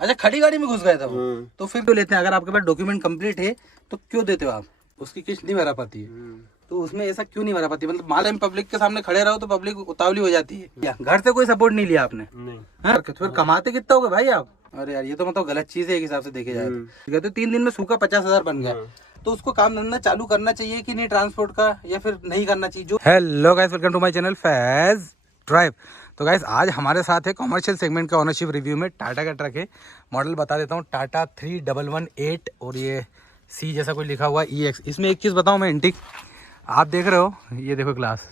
अच्छा, खड़ी गाड़ी में घुस गया था वो। तो फिर क्यों लेते हैं? अगर आपके पास डॉक्यूमेंट कंप्लीट है तो क्यों देते हो आप? उसकी किस्त नहीं भरा पाती है तो उसमें ऐसा क्यों नहीं भरा पाती? मतलब मान लो पब्लिक के सामने खड़े रहो तो पब्लिक उतावली हो जाती है। क्या घर से कोई सपोर्ट नहीं लिया आपने? नहीं। तो फिर कमाते कितना होगा भाई आप? अरे यार, ये तो मतलब गलत चीज है एक हिसाब से देखे जाए तो। तो 3 दिन में सूखा 50,000 बन गया। तो उसको काम धंधा चालू करना चाहिए कि नहीं ट्रांसपोर्ट का, या फिर नहीं करना चाहिए? जो hello guys, welcome to my channel Faiz drive. तो गाइस आज हमारे साथ है कॉमर्शियल सेगमेंट का ओनरशिप रिव्यू में टाटा का ट्रक है। मॉडल बता देता हूँ, टाटा 3118 और ये सी जैसा कोई लिखा हुआ EX। इसमें एक चीज़ बताऊँ मैं, इंटिक आप देख रहे हो, ये देखो ग्लास,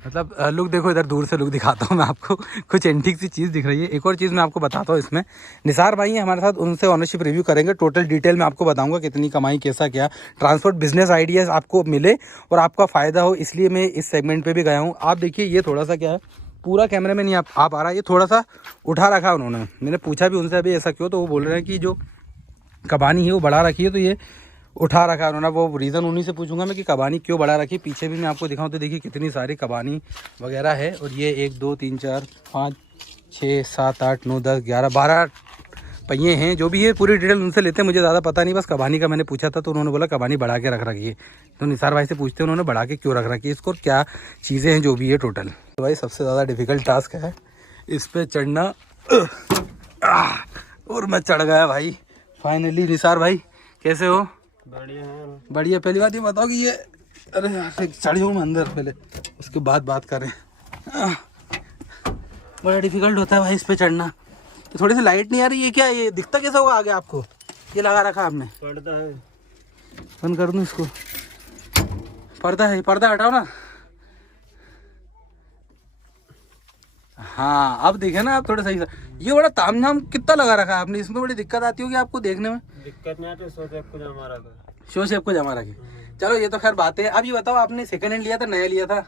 मतलब लुक देखो, इधर दूर से लुक दिखाता हूँ मैं आपको। कुछ एंटीक सी चीज़ दिख रही है। एक और चीज़ मैं आपको बताता हूँ, इसमें निसार भाई हैं हमारे साथ, उनसे ओनरशिप रिव्यू करेंगे। टोटल डिटेल में आपको बताऊंगा कितनी कमाई, कैसा क्या ट्रांसपोर्ट बिजनेस आइडियाज़ आपको मिले और आपका फ़ायदा हो, इसलिए मैं इस सेगमेंट पे भी गया हूँ। आप देखिए, ये थोड़ा सा क्या है, पूरा कैमरे में नहीं आप आ रहा, ये थोड़ा सा उठा रखा है उन्होंने। मैंने पूछा भी उनसे अभी ऐसा क्यों, तो वो बोल रहे हैं कि जो कबानी है वो बढ़ा रखी है, तो ये उठा रखा है उन्होंने। वो रीज़न उन्हीं से पूछूंगा मैं कि कबानी क्यों बढ़ा रखी है। पीछे भी मैं आपको दिखाऊं तो देखिए कितनी सारी कबानी वगैरह है। और ये 1 2 3 4 5 6 7 8 9 10 11 12 पहिए हैं। जो भी है पूरी डिटेल उनसे लेते हैं, मुझे ज़्यादा पता नहीं। बस कबानी का मैंने पूछा था तो उन्होंने बोला कबानी बढ़ा के रख रखी है। तो निसार भाई से पूछते हैं उन्होंने बढ़ा के क्यों रख रखी है, इसको क्या चीज़ें हैं जो भी है टोटल। तो भाई सबसे ज़्यादा डिफ़िकल्ट टास्क है इस पर चढ़ना, और मैं चढ़ गया भाई फाइनली। निसार भाई कैसे हो? बढ़िया है। बढ़िया। पहली बात ये बताओ कि ये, अरे यार चढ़ जाऊँ मैं अंदर पहले, उसके बाद बात करें। बड़ा डिफिकल्ट होता है भाई इस पे चढ़ना। तो थोड़ी सी लाइट नहीं आ रही है क्या? ये दिखता कैसा होगा आगे आपको? ये लगा रखा आपने? पर्दा है। बंद कर दूँ इसको? पर्दा है, पर्दा हटाओ ना। हाँ अब देखे ना आप थोड़ा सही से। ये बड़ा तामझाम कितना लगा रखा है आपने, इसमें बड़ी दिक्कत आती होगी आपको देखने में? दिक्कत नहीं आती, सोचे आपको जमा रखा। शो शेप को जमा रखे। चलो ये तो खैर बात है। अब ये बताओ, आपने सेकंड हैंड लिया था नया लिया था?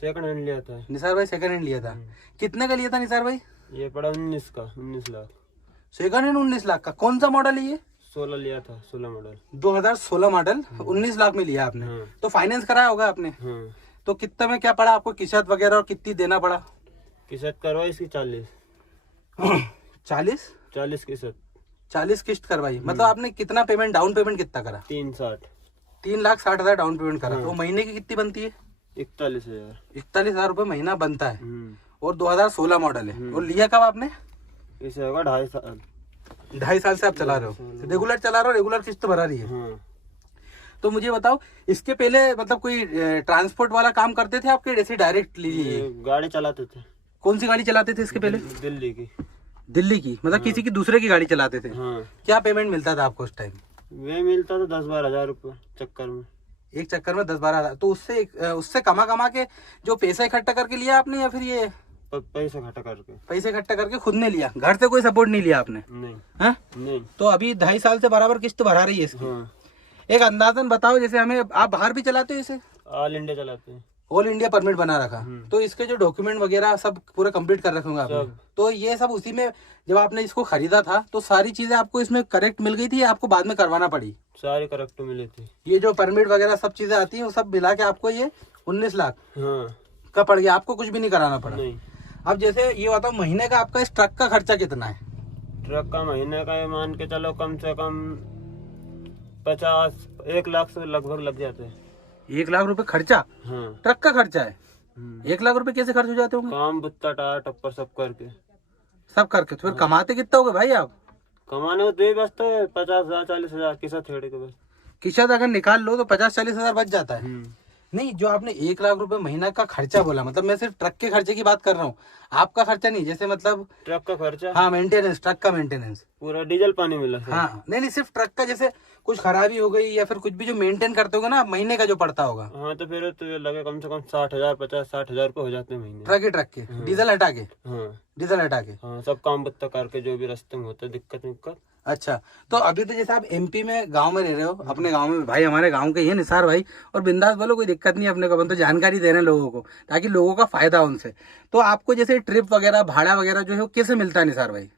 सेकंड हैंड लिया था निसार भाई, सेकंड हैंड लिया था। कितने का लिया था निसार भाई? ये पड़ा 19 का, 19 लाख। सेकंड हैंड 19 लाख का? कौन सा मॉडल है ये? 16 लिया था, 16 मॉडल। 2016 मॉडल 19 लाख में लिया आपने? तो फाइनेंस कराया होगा आपने? तो कितने में क्या पड़ा आपको, किस्त वगैरह और कितनी देना पड़ा? किस्त करवाई इसकी 40 किस्त। 40 किस्त करवाई। मतलब आपने कितना पेमेंट, डाउन पेमेंट कितना करा? 3,60,000 डाउन पेमेंट करा। तो महीने की कितनी बनती है? 41,000। 41,000 रुपये महीना बनता है। और 2016 मॉडल है। और लिया कब आपने? इसे होगा 2.5 साल। 2.5 साल से आप चला रहे हो, रेगुलर चला रहे हो, रेगुलर किस्त भरा रही है। तो मुझे बताओ, इसके पहले मतलब कोई ट्रांसपोर्ट वाला काम करते थे आपके, जैसे डायरेक्ट ली गाड़ी चलाते थे। कौन सी गाड़ी चलाते थे इसके पहले? दिल्ली की। दिल्ली की? मतलब किसी की दूसरे की गाड़ी चलाते थे? क्या पेमेंट मिलता था आपको उस टाइम? वे मिलता था 10-12 हजार रुपये चक्कर में। एक चक्कर में 10-12 हजार? तो उससे कमा के जो पैसा इकट्ठा करके लिया आपने, या फिर ये पैसा इकट्ठा करके? पैसे इकट्ठा करके खुद ने लिया, घर से कोई सपोर्ट नहीं लिया आपने? नहीं। है? नहीं। तो अभी 2.5 साल से बराबर किस्त भरा रही है इसकी। एक अंदाजन बताओ, जैसे हमें, आप बाहर भी चलाते हो इसे? ऑल इंडिया चलाते हैं। ऑल इंडिया परमिट बना रखा। तो इसके जो डॉक्यूमेंट वगैरह सब पूरे कंप्लीट कर रखे होंगे आपने? तो ये सब उसी में, जब आपने इसको खरीदा था तो सारी चीजें आपको इसमें करेक्ट मिल गई थी या आपको बाद में करवाना पड़ी? सारी करेक्ट मिली थी। ये जो परमिट वगैरह सब चीजें आती हैं वो सब मिला के आपको ये 19 लाख का पड़ गया, आपको कुछ भी नहीं कराना पड़ा? नहीं। अब जैसे ये बताओ, महीने का आपका इस ट्रक का खर्चा कितना है? ट्रक का महीने का ये मान के चलो कम से कम 1 लाख से लगभग लग जाते हैं। 1 लाख रुपए खर्चा? ट्रक का खर्चा है? 1 लाख रुपए कैसे खर्च हो जाते होंगे? काम बुत्ता टायर टप्पर सब करके। तो फिर कमाते कितना होगा भाई आप? कमाने को बस तो 50,000 40,000 किस्त छेड़े के बस। किस्त अगर निकाल लो तो 50-40 हजार बच जाता है। नहीं, जो आपने 1 लाख रुपए महीना का खर्चा बोला, मतलब मैं सिर्फ ट्रक के खर्चे की बात कर रहा हूँ, आपका खर्चा नहीं। जैसे मतलब ट्रक का खर्चा? हाँ, मेंटेनेंस, ट्रक का मेंटेनेंस पूरा डीजल पानी मिला। हाँ नहीं, सिर्फ ट्रक का, जैसे कुछ खराबी हो गई या फिर कुछ भी जो मेंटेन करते होगा ना, महीने का जो पड़ता होगा। हाँ तो फिर तो ये लगे कम से कम 60,000 50-60,000 रुपए हो जाते हैं महीने। ट्रक के डीजल हटा के? डीजल हटा के सब काम बत्ता करके जो भी रास्ते में होता है दिक्कत। अच्छा, तो अभी तो जैसे आप MP में गांव में रह रहे हो, अपने गांव में, भाई हमारे गांव के ही है निसार भाई, और बिंदास बोलो, कोई दिक्कत नहीं अपने को, अपन तो जानकारी दे रहे हैं लोगों को ताकि लोगों का फायदा हो उनसे। तो आपको जैसे ट्रिप वगैरह, भाड़ा वगैरह जो है वो कैसे मिलता है निसार भाई?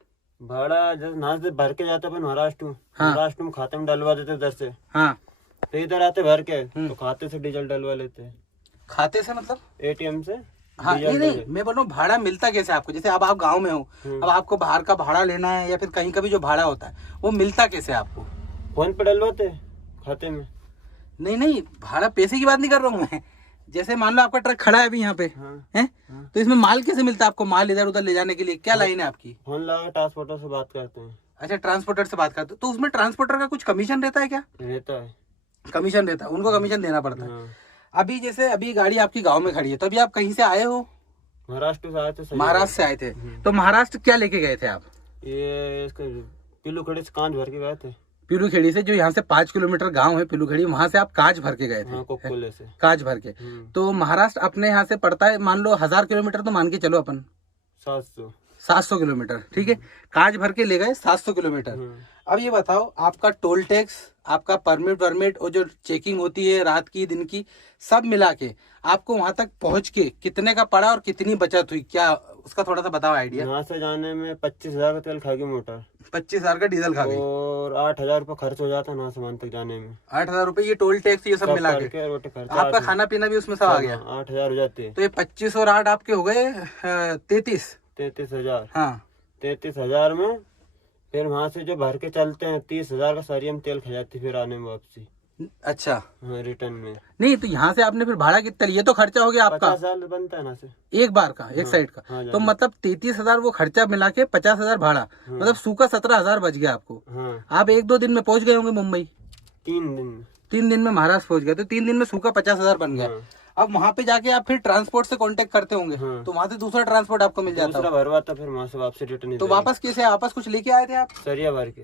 भाड़ा जैसे यहाँ से भर के जाते अपन महाराष्ट्र में खाते में डलवा देते उधर से। फिर इधर आते भर के तो खाते से डीजल डलवा लेते हैं। खाते से मतलब? ATM से हाँ नहीं मैं बोल रहा हूँ भाड़ा मिलता कैसे आपको, जैसे अब आप गांव में हो, अब आपको बाहर का भाड़ा लेना है या फिर कहीं का भी जो भाड़ा होता है वो मिलता कैसे आपको? फोन पे डलवाते खाते में। नहीं भाड़ा पैसे की बात नहीं कर रहा हूँ मैं, जैसे मान लो आपका ट्रक खड़ा है अभी यहाँ पे है, तो इसमें माल कैसे मिलता है आपको? माल इधर उधर ले जाने के लिए क्या लाइन है आपकी? फोन लगा ट्रांसपोर्टर से बात करते हैं। अच्छा ट्रांसपोर्टर से बात करते हो, तो उसमें ट्रांसपोर्टर का कुछ कमीशन रहता है क्या? रहता है, कमीशन रहता है, उनको कमीशन देना पड़ता है। अभी जैसे अभी गाड़ी आपकी गांव में खड़ी है, तो अभी आप कहीं से आए हो? महाराष्ट्र से आए थे। महाराष्ट्र से आए थे, तो महाराष्ट्र क्या लेके गए थे आप? ये इसके पिल्लूखड़ी से कांच भर के गए थे। पिलूखेड़ी से, जो यहाँ से 5 किलोमीटर गांव है पिलूखेड़ी, वहां से आप कांच भर के गए थे? कोकोले से कांच भर के। तो महाराष्ट्र अपने यहाँ से पड़ता है मान लो 1000 किलोमीटर, तो मान के चलो अपन 700 किलोमीटर, ठीक है। कांच भर के ले गए 700 किलोमीटर। अब ये बताओ आपका टोल टैक्स, आपका परमिट और जो चेकिंग होती है रात की दिन की, सब मिला के आपको वहां तक पहुंच के कितने का पड़ा और कितनी बचत हुई, क्या उसका थोड़ा सा बताओ आइडिया। यहाँ से जाने में 25,000 का तेल खाएगी मोटर, 25,000 का डीजल खा गई, और 8,000 रुपये खर्च हो जाता ना सामान तक जाने में। 8,000 रुपये ये टोल टैक्स ये सब मिला के, आपका खाना पीना भी उसमें सब आ गया, 8,000 हो जाते हैं। तो ये 25 और 8 आपके हो गए 33,000। हाँ 33,000 में फिर वहाँ से जो भर के चलते हैं 30,000 का सारी हम तेल खा जाती फिर आने में वापसी। अच्छा हाँ रिटर्न में। नहीं तो यहाँ से आपने फिर भाड़ा कितना, ये तो खर्चा हो गया आपका 50,000 बनता है ना से एक बार का, एक साइड का। हाँ, तो मतलब 33,000 वो खर्चा मिला के 50,000 भाड़ा, मतलब सूखा 17,000 बच गया आपको। हाँ। आप 1-2 दिन में पहुंच गए होंगे मुंबई? 3 दिन में महाराष्ट्र पहुंच गए, तो 3 दिन में सूखा 50,000 बन गया। अब वहाँ पे जाके आप फिर ट्रांसपोर्ट से कांटेक्ट करते होंगे, तो वहाँ से दूसरा ट्रांसपोर्ट आपको मिल जाता है, भरवाता फिर वहाँ से वापस रिटर्न। तो वापस कैसे, वापस कुछ लेके आए थे आप? सरिया भर के।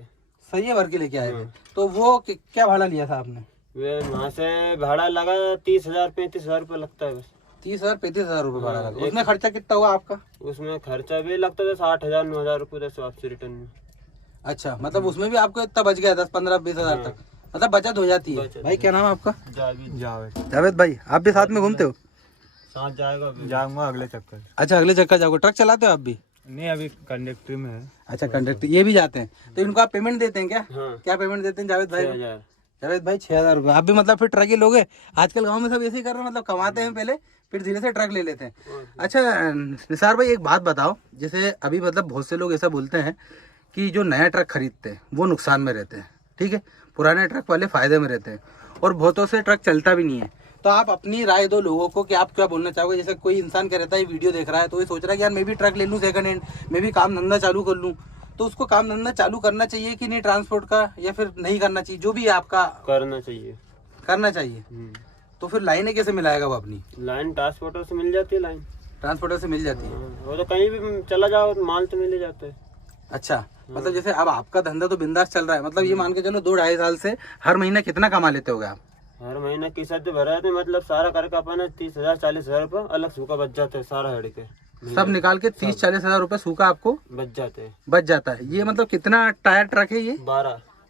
सरिया भर के लेके आए थे, तो वो क्या भाड़ा लिया था आपने? वे वहाँ से भाड़ा लगा 30,000 35,000 रुपये लगता है बस। 30,000 35,000 रुपये भाड़ा लगा। उसमें खर्चा कितना हुआ आपका? उसमें खर्चा भी लगता है 8,000 9,000 रुपये वापसी रिटर्न में। अच्छा मतलब उसमें भी आपको इतना बच गया 10-15-20,000 तक, मतलब बचत हो जाती है। भाई क्या नाम है आपका? जावेद भाई, आप भी साथ में घूमते हो? साथ जाऊंगा अगले चक्कर। अच्छा अगले चक्कर जाओगे, ट्रक चलाते हो आप भी? नहीं अभी कंडक्टर में है। अच्छा कंडक्टर, ये भी जाते हैं, तो इनको आप पेमेंट देते हैं क्या? हाँ। क्या पेमेंट देते हैं जावेद भाई? 6,000 रुपये। आप भी मतलब फिर ट्रक ही लोगे? आजकल गांव में सब ऐसे ही कर रहे हैं, मतलब कमाते हैं पहले फिर धीरे से ट्रक ले लेते हैं। अच्छा निसार भाई एक बात बताओ, जैसे अभी मतलब बहुत से लोग ऐसा बोलते हैं कि जो नया ट्रक खरीदते हैं वो नुकसान में रहते हैं, ठीक है, पुराने ट्रक वाले फायदे में रहते हैं, और बहुतों से ट्रक चलता भी नहीं है। तो आप अपनी राय दो लोगों को कि आप क्या बोलना चाहोगे। जैसे कोई इंसान क्या रहता है वीडियो देख रहा है तो ये सोच रहा है कि यार मैं भी ट्रक ले लूँ सेकंड हैंड, मैं भी काम धंधा चालू कर लूँ, तो उसको काम धंधा चालू करना चाहिए कि नहीं ट्रांसपोर्ट का, या फिर नहीं करना चाहिए? जो भी आपका करना चाहिए। तो फिर लाइनें कैसे मिलाएगा वो अपनी? लाइन ट्रांसपोर्टर से मिल जाती है, ट्रांसपोर्टर से मिल जाती है। वो तो कहीं भी चला जाओ माल तो मिल ही जाता है। अच्छा मतलब जैसे अब आपका धंधा तो बिंदास चल रहा है, मतलब ये मान के चलो 2-2.5 साल से हर महीना कितना कमा लेते होगे आप? हर महीना किस्त भरा थे, मतलब सारा करके अपन 30,000 40,000 रुपये अलग सूखा बच जाता है, सारा हड़ के सब निकाल के 30-40 हजार रुपए सूखा आपको बच जाता है। ये मतलब कितना टायर ट्रक है ये?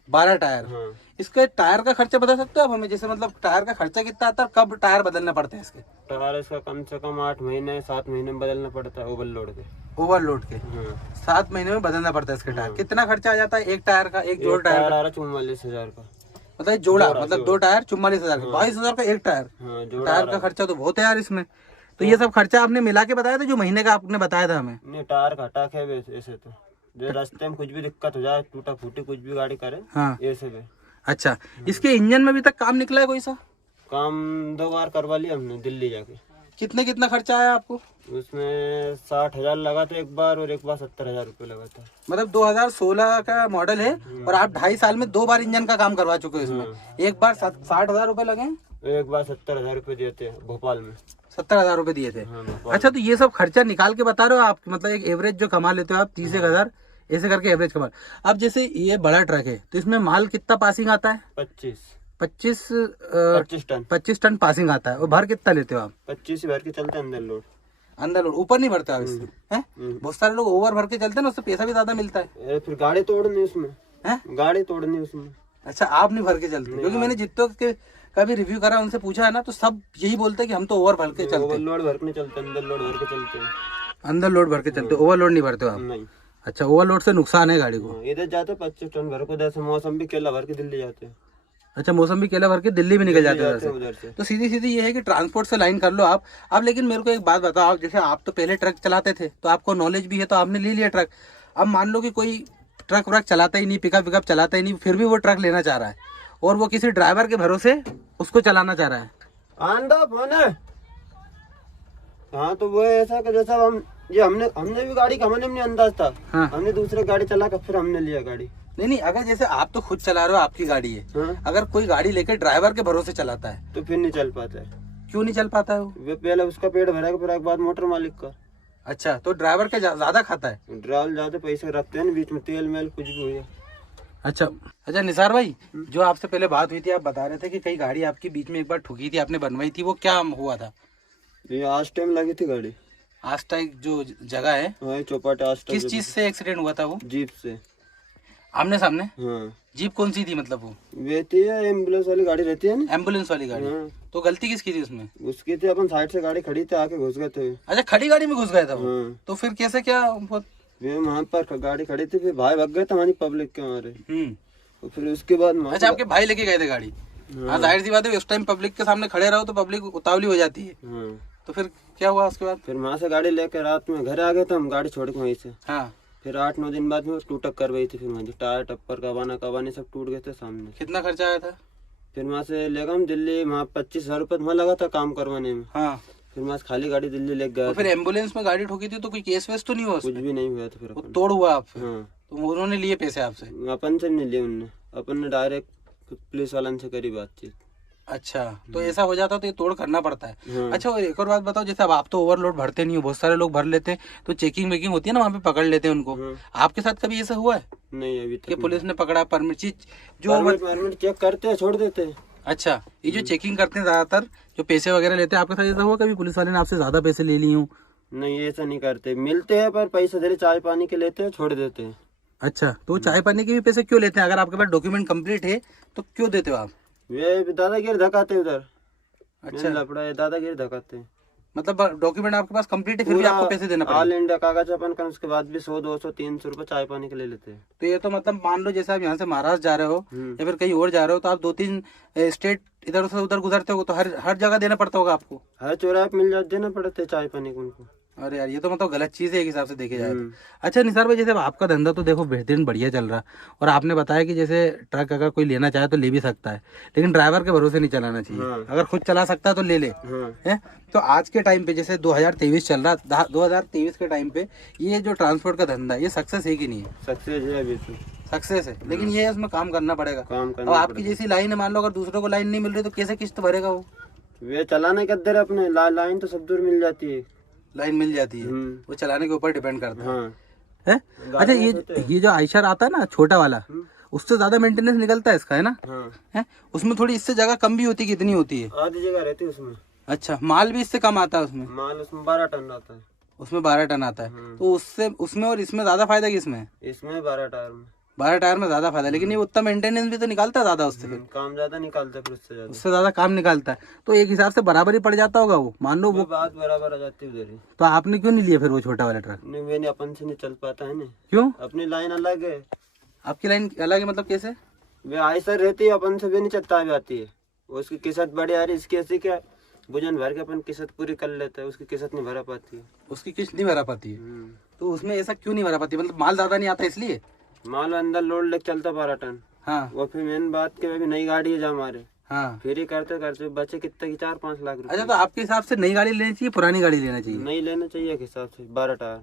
12 टायर। हाँ। इसके टायर का खर्चा बता सकते हो आप हमें? जैसे मतलब टायर का खर्चा कितना आता है, कब टायर बदलना पड़ते हैं इसके? टायर इसका कम से कम 8 महीने 7 महीने में बदलना पड़ता है ओवरलोड के 7 महीने में बदलना पड़ता है इसके टायर। कितना खर्चा आ जाता है एक टायर का? एक जोड़ टायर 44,000 का, मतलब जोड़ा, मतलब 2 टायर 44,000 का, 22,000 का एक टायर। टायर का खर्चा तो बहुत है यार इसमें। तो ये सब खर्चा आपने मिला के बताया था जो महीने का आपने बताया था हमें? नहीं टायर का हटा के ऐसे तो जो रास्ते में कुछ भी दिक्कत हो जाए, टूटा फूटी कुछ भी गाड़ी करे, हाँ ऐसे भी। अच्छा इसके इंजन में भी तक काम निकला है कोई सा? काम 2 बार करवा लिया हमने दिल्ली जाके। कितना खर्चा आया आपको? उसमें 60,000 लगा था एक बार, और एक बार 70,000 रुपये लगा था। मतलब 2016 का मॉडल है और आप 2.5 साल में 2 बार इंजन का काम करवा चुके हो इसमें। एक बार 60,000 रुपए लगे, एक बार 70,000 रुपये दिए थे भोपाल में। 70,000 रुपए दिए थे। अच्छा तो ये सब खर्चा निकाल के बता रहे हो आप, मतलब एक एवरेज जो कमा लेते हो आप 30,000 ऐसे करके एवरेज कमा। अब जैसे ये बड़ा ट्रक है तो इसमें माल कितना पासिंग आता है? 25 टन पासिंग आता है। और भर कितना लेते हो आप? 25 भर के चलते हैं अंदर लोड, ऊपर नहीं भरते आप इससे? बहुत सारे लोग ओवर भर के चलते हैं ना, उससे पैसा भी ज्यादा मिलता है। फिर गाड़ी तोड़नी उसमें। अच्छा आप नहीं भर के चलते? क्योंकि मैंने जितने के का भी रिव्यू करा उनसे पूछा है ना, तो सब यही बोलते हैं कि हम तो ओवर भर के चलते हैं। ओवरलोड भर के नहीं चलते, अंदर लोड भर के चलते हैं। अंदर लोड भर के चलते, ओवरलोड नहीं भरते हो आप? नहीं। अच्छा ओवरलोड से नुकसान है गाड़ी को? इधर जाते 25 टन भर को, जैसे मौसम भी केला भर के दिल्ली जाते हैं। अच्छा, मौसम्बी केला भर के दिल्ली में निकल जाते हैं जाते हैं उधर उधर से। से। तो सीधी सीधी ये है कि ट्रांसपोर्ट से लाइन कर लो आप। अब लेकिन मेरे को एक बात बताओ, आप जैसे आप तो पहले ट्रक चलाते थे तो आपको नॉलेज भी है तो आपने ले लिया ट्रक। अब मान लो कि कोई ट्रक व्रक चलाता ही नहीं, पिकअप विकअप चलाता ही नहीं, फिर भी वो ट्रक लेना चाह रहा है और वो किसी ड्राइवर के भरोसे उसको चलाना चाह रहा है। आंदा फोन है। हाँ तो वो ऐसा कि जैसा हम ये हमने भी गाड़ी का हमें नहीं अंदाज था। हाँ। हमने दूसरे गाड़ी चला कर फिर हमने लिया गाड़ी। नहीं नहीं, अगर जैसे आप तो खुद चला रहे हो, आपकी गाड़ी है, हाँ। अगर कोई गाड़ी लेकर ड्राइवर के भरोसे चलाता है तो फिर नहीं चल पाता है। क्यों नहीं चल पाता है वो? वे पहले उसका पेट भरेगा फिर एक बाद मोटर मालिक का। अच्छा, तो ड्राइवर का ज्यादा खाता है। ड्राइवर ज्यादा पैसे रखते हैं ना, बीच में तेल मेल कुछ भी हुआ। अच्छा अच्छा, निसार भाई, जो आपसे पहले बात हुई थी, आप बता रहे थे कि कई गाड़ी आपकी बीच में एक बार ठुकी थी, आपने बनवाई थी, वो क्या हुआ था? ये आज टाइम लगी थी गाड़ी। आस्था एक जो जगह है, हाँ चौपाटी आज टाइम। किस चीज से एक्सीडेंट हुआ था वो? जीप से। आमने सामने? हाँ जीप कौन सी थी मतलब वो? वे थी एम्बुलेंस वाली गाड़ी रहती है ना। एम्बुलेंस वाली गाड़ी? हाँ। तो गलती किसकी थी उसमें? उसकी थी, अपन साइड से गाड़ी खड़ी थी, आके घुस गए थे। अच्छा, खड़ी गाड़ी में घुस गया था वो? हाँ। तो फिर कैसे क्या वे वहाँ पर गाड़ी खड़ी थी, फिर भाई भाग गए थे हमारी पब्लिक के मारे। तो फिर उसके बाद अच्छा, आपके भाई लेके गए थे गाड़ी? हाँ, जाहिर सी बात है, उस टाइम पब्लिक के सामने खड़े रहो तो पब्लिक उतावली हो जाती है। हाँ। तो फिर क्या हुआ उसके बाद? फिर वहाँ से गाड़ी लेकर रात में घर आ गए थे हम, गाड़ी छोड़ के वहीं से। हाँ। फिर 8-9 दिन बाद में टूटक करवाई थी। फिर वहाँ टायर टप्पर कबाने सब टूट गए थे सामने। कितना खर्चा आया था? फिर वहाँ से ले गए हम दिल्ली, वहाँ 25,000 रुपये वहाँ लगा था काम करवाने में। हाँ। फिर वहाँ से खाली गाड़ी दिल्ली ले गया। तो फिर एम्बुलेंस में गाड़ी ठोकी थी तो कोई केस वेस तो नहीं हुआ कुछ उसमें? भी नहीं हुआ था। फिर वो अपन तोड़ हुआ आपसे? हाँ। तो उन्होंने लिए पैसे आपसे? अपन से नहीं लिए उनने, अपन ने डायरेक्ट पुलिस वालन से करी बातचीत। अच्छा, तो ऐसा हो जाता तो ये तोड़ करना पड़ता है। हाँ। अच्छा, और एक और बात बताओ, जैसे अब आप तो ओवरलोड भरते नहीं हो, बहुत सारे लोग भर लेते हैं, तो चेकिंग वेकिंग होती है ना, वहाँ पे पकड़ लेते हैं उनको। हाँ। आपके साथ कभी ऐसा हुआ है नहीं अभी तक कि पुलिस ने पकड़ा? परमिट चीज जो परमिट चेक करते हैं, छोड़ देते हैं। अच्छा, ये जो चेकिंग करते हैं ज्यादातर, जो पैसे वगैरह लेते हैं, आपके साथ ऐसा हुआ कभी पुलिस वाले ने आपसे ज्यादा पैसे ले लिए हों? नहीं ऐसा नहीं करते, मिलते हैं पर पैसे दे चाय पानी के लेते हैं, छोड़ देते हैं। अच्छा, तो चाय पानी के भी पैसे क्यों लेते हैं? अगर आपके पास डॉक्यूमेंट कंप्लीट है तो क्यों देते हो आप? वे दादागिरी धकाते उधर। अच्छा, लफड़ा है, दादागिरी धकाते हैं। मतलब डॉक्यूमेंट आपके पास कंप्लीट है फिर भी पूरा आपको पैसे देना ऑल पड़ेगा? इंडिया कागज अपन का, उसके बाद भी 100-200-300 रुपए चाय पानी के ले लेते हैं। तो ये तो मतलब मान लो जैसे आप यहाँ से महाराष्ट्र जा रहे हो या फिर कहीं और जा रहे हो, तो आप 2-3 स्टेट इधर से उधर गुजरते हो, तो हर जगह देना पड़ता होगा आपको? हर चौराहे पे मिल जाते, देना पड़ते हैं चाय पानी को उनको। अरे यार, ये तो मतलब गलत चीज है एक हिसाब से देखे जाए तो। अच्छा निसार भाई, जैसे अब आपका धंधा तो देखो बेहतरीन बढ़िया चल रहा, और आपने बताया कि जैसे ट्रक अगर कोई लेना चाहे तो ले भी सकता है, लेकिन ड्राइवर के भरोसे नहीं चलाना चाहिए। हाँ। अगर खुद चला सकता है तो ले ले। हाँ। है तो आज के टाइम पे जैसे 2023 चल रहा, 2023 के टाइम पे ये जो ट्रांसपोर्ट का धंधा है, ये सक्सेस है कि नहीं है? सक्सेस है अभी तो। सक्सेस है, लेकिन ये है उसमें काम करना पड़ेगा। काम अब करना आपकी जैसी लाइन है, मान लो अगर दूसरों को लाइन नहीं मिल रही तो कैसे किस्त भरेगा वो? वे चलाने के अंदर अपने लाइन तो सब दूर मिल जाती है। लाइन मिल जाती है, वो चलाने के ऊपर डिपेंड करता है। हाँ। है? अच्छा, ये जो आयशर आता है ना छोटा वाला, उससे ज्यादा मेंटेनेंस निकलता है इसका, है ना? हाँ। है? उसमें थोड़ी इससे जगह कम भी होती है, कितनी होती है? आधी जगह रहती है उसमें। अच्छा, माल भी इससे कम आता है उसमें? माल उसमें 12 टन आता है। उसमें 12 टन आता है, तो उसमें और इसमें ज्यादा फायदा किसमें है? इसमें 12 टायर में। 12 टायर में ज्यादा फायदा, लेकिन ये उतना मेंटेनेंस भी तो निकालता है ज्यादा उससे, फिर काम ज्यादा निकालते फिर उससे ज्यादा काम निकालता है, तो एक हिसाब से बराबर ही पड़ जाता होगा वो, मान लो वो। बात बराबर आ जाती है उधर ही। तो आपने क्यों नहीं लिया फिर वो छोटा वाला ट्रक? नहीं वे अपन से नहीं चल पाता है ना। क्यों? अपनी लाइन अलग है। आपकी लाइन अलग है मतलब कैसे? वे आयसर रहती है, अपन से भी नहीं चलता आती है। उसकी किस्मत बड़ी आ रही, इसकी ऐसी क्या बुझन भर के अपन किस्मत पूरी कर लेते हैं, उसकी किस्मत नहीं भरा पाती है। उसकी किस्त नहीं भरा पाती है, तो उसमें ऐसा क्यों नहीं भरा पाती? मतलब माल ज्यादा नहीं आता इसलिए? माल अंदर लोड लेके चलता 12 टन। हाँ। वो फिर मेन बात के अभी नई गाड़ी है जो हमारे, हाँ। फिर ही करते करते बचे कितने की 4-5 लाख रुपए। अच्छा, तो आपके हिसाब से नई गाड़ी लेनी चाहिए, पुरानी गाड़ी लेना चाहिए? नहीं लेना चाहिए के हिसाब से 12 टायर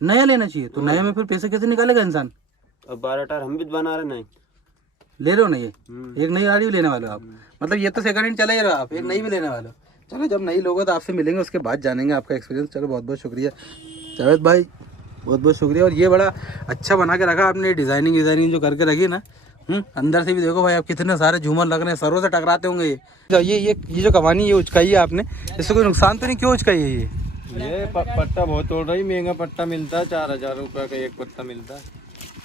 नया लेना चाहिए। तो नए में फिर पैसे कैसे निकालेगा इंसान? अब 12 टायर हम भी बना रहे नहीं। ले रहे हो ना ये? एक नई गाड़ी भी लेने वाले हो आप? मतलब ये तो सेकंड हैंड चला ही रहे हो आप, एक नई भी लेने वाले हो। चलो, जब नई लोगे तो आपसे मिलेंगे, उसके बाद जानेंगे आपका एक्सपीरियंस। चलो, बहुत बहुत शुक्रिया जावेद भाई, बहुत बहुत शुक्रिया। और ये बड़ा अच्छा बना के रखा आपने, डिजाइनिंग जो करके रखी ना। अंदर से भी देखो भाई, आप कितने सारे झूमर लग रहे हैं, सरों से टकराते होंगे ये जो कवानी ये उचकाई है आपने, इससे कोई नुकसान तो नहीं? क्यों उचकाई है ये पट्टा बहुत तोड़ रही, महंगा पट्टा मिलता है, 4000 रुपए का एक पट्टा मिलता है।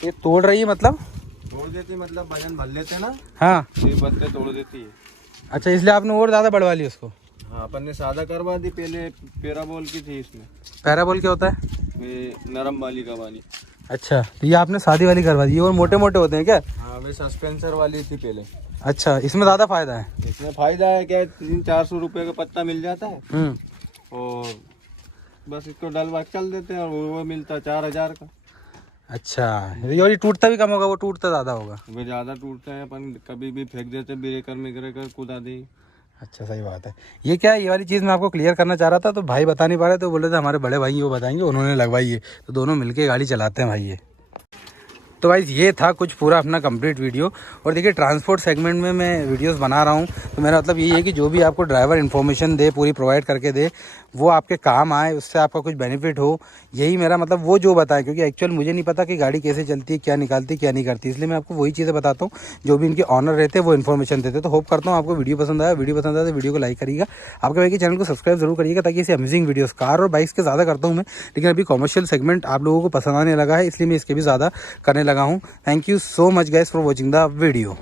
ये तोड़ रही है मतलब? तोड़ देती मतलब वजन भर लेते ना, हाँ। ये पत्ते तोड़ देती है। अच्छा, इसलिए आपने और ज्यादा बढ़वा ली उसको? हाँ, अपन ने सादा करवा दी, पहले पैराबोल की थी इसमें। पैराबोल क्या होता है? वे नरम वाली कवाली। अच्छा, तो ये आपने शादी वाली करवा दी, और मोटे मोटे होते हैं क्या? हाँ, वे सस्पेंसर वाली थी पहले। अच्छा, इसमें ज़्यादा फायदा है। इसमें फायदा है क्या, 300-400 रुपए का पत्ता मिल जाता है और बस इसको डलवा के चल देते हैं और वो मिलता है 4000 का। अच्छा, ये टूटता भी कम होगा, वो टूटता ज़्यादा होगा। वो ज़्यादा टूटते हैं, अपन कभी भी फेंक देते ब्रेकर में गिर कूदा दे। अच्छा, सही बात है। ये क्या है, ये वाली चीज़ मैं आपको क्लियर करना चाह रहा था, तो भाई बता नहीं पा रहे, तो बोल रहे थे हमारे बड़े भाई वो बताएंगे, उन्होंने लगवाई है, तो दोनों मिलके गाड़ी चलाते हैं भाई ये। तो भाई ये था कुछ पूरा अपना कंप्लीट वीडियो। और देखिए ट्रांसपोर्ट सेगमेंट में मैं वीडियोस बना रहा हूँ, तो मेरा मतलब यही है कि जो भी आपको ड्राइवर इन्फॉर्मेशन दे, पूरी प्रोवाइड करके दे, वो आपके काम आए, उससे आपका कुछ बेनिफिट हो, यही मेरा मतलब, वो जो बताए। क्योंकि एक्चुअल मुझे नहीं पता कि गाड़ी कैसे चलती है, क्या निकालती है, क्या नहीं करती, इसलिए मैं आपको वही चीज़ें बताता हूँ जो भी इनके ऑनर रहते हैं, वो इन्फॉर्मेशन देते हैं। तो होप करता हूँ आपको वीडियो पसंद आया। वीडियो पसंद आया तो वीडियो को लाइक करिएगा, आपके भाई के चैनल को सब्सक्राइब जरूर करिएगा, ताकि ऐसे अमेजिंग वीडियोस कार और बाइक्स के ज़्यादा करता हूँ मैं, लेकिन अभी कॉमर्शियल सेगमेंट आप लोगों को पसंद आने लगा है, इसलिए मैं इसके भी ज़्यादा करने लगा हूँ। Thank you so much guys for watching the video.